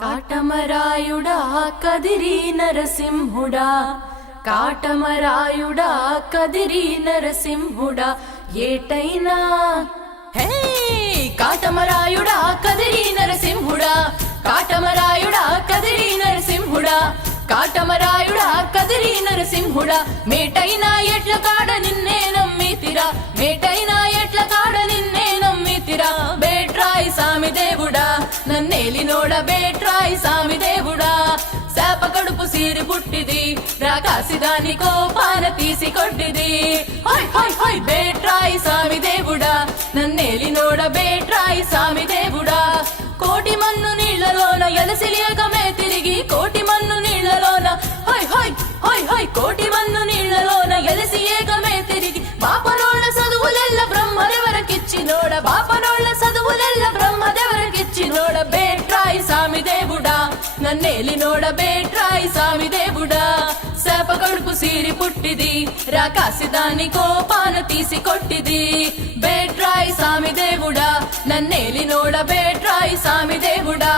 కాటమరాయుడా కదిరి నరసింహుడా, కాటమరాయుడా కదిరి నరసింహుడా ఏటైనా. హే కాటమరాయుడా కదిరి నరసింహుడా, కాటమరాయుడా కదిరి నరసింహుడా, కాటమరాయుడా కదిరి నరసింహుడా మేటైనా ఎట్ల కాడ నిన్నే నమ్మితిరా, మేటైనా ఎట్ల కాడ నిన్నే నమ్మితిరా. బేట్రాయి సామి దేవుడా నన్నేలినోడ, బేట్రాయి సామి దేవుడా శాప కడుపు సీరి పుట్టిది, రాకాసిదాని కోపాన తీసి కొట్టిది. హై హై హై బేట్రాయి సామి దేవుడా నన్నేలినోడ, బేట్రాయి సామి దేవుడా. కోటి మన్ను నీళ్లలోన ఎలసిలియకమే తిరిగి, కోటి మన్ను నీళ్లలోన హై హై హై హై కోటి మన్ను నీళ్లలోన ఎలసి ఏకమే తిరిగి. బాపనోళ్ళ చదువులెల్ల బ్రహ్మదెవరకిచ్చినోడ, బాపనోళ్ళ చదువులెల్ల బ్రహ్మదెవరకిచ్చినోడ. బేట్రాయి సామి దేవుడా నన్నేలినోడ, బేట్రాయి సామి దేవుడా శాప కడుపు సీరి పుట్టిది, రాకాసిదాన్ని కోపాన తీసి కొట్టిది. బేట్రాయి సామి దేవుడా నన్నేలినోడ, బేట్రాయి సామి దేవుడా.